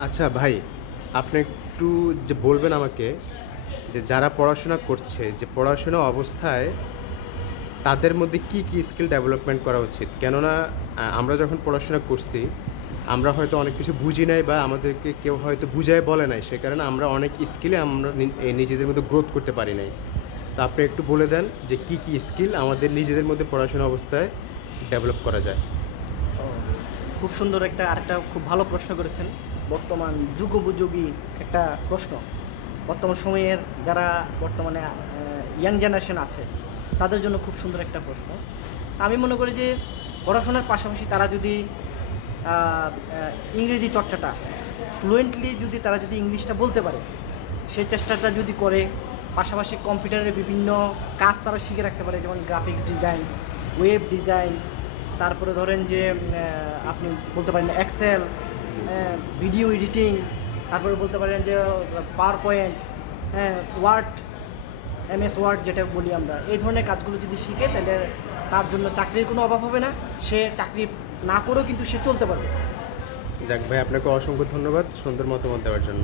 আচ্ছা ভাই, আপনি একটু যে বলবেন আমাকে যে যারা পড়াশোনা করছে, যে পড়াশোনা অবস্থায় তাদের মধ্যে কি স্কিল ডেভেলপমেন্ট করা উচিত? কেননা আমরা যখন পড়াশোনা করছি, আমরা হয়তো অনেক কিছু বুঝি নাই বা আমাদেরকে কেউ হয়তো বুঝায় বলে নাই। সে কারণে আমরা অনেক স্কিলে আমরা নিজেদের মধ্যে গ্রোথ করতে পারি নাই। তো আপনি একটু বলে দেন যে কি স্কিল আমাদের নিজেদের মধ্যে পড়াশোনা অবস্থায় ডেভেলপ করা যায়? ও, খুব সুন্দর আরেকটা খুব ভালো প্রশ্ন করেছেন। বর্তমান যুগোপযোগী একটা প্রশ্ন। বর্তমান সময়ের যারা বর্তমানে ইয়াং জেনারেশন আছে তাদের জন্য খুব সুন্দর একটা প্রশ্ন। আমি মনে করি যে পড়াশোনার পাশাপাশি তারা যদি ইংরেজি চর্চাটা ফ্লুয়েন্টলি যদি তারা যদি ইংলিশটা বলতে পারে, সেই চেষ্টাটা যদি করে, পাশাপাশি কম্পিউটারের বিভিন্ন কাজ তারা শিখে রাখতে পারে, যেমন গ্রাফিক্স ডিজাইন, ওয়েব ডিজাইন, তারপরে ধরেন যে আপনি বলতে পারেন এক্সেল, ভিডিও এডিটিং, তারপরে বলতে পারেন যে PowerPoint, word, MS word যেটা বলি আমরা, এই ধরনের কাজগুলো যদি শিখে তাহলে তার জন্য চাকরির কোনো অভাব হবে না। সে চাকরি না করেও কিন্তু সে চলতে পারবে। যাক ভাই, আপনাকে অসংখ্য ধন্যবাদ সুন্দর মতামত দেওয়ার জন্য।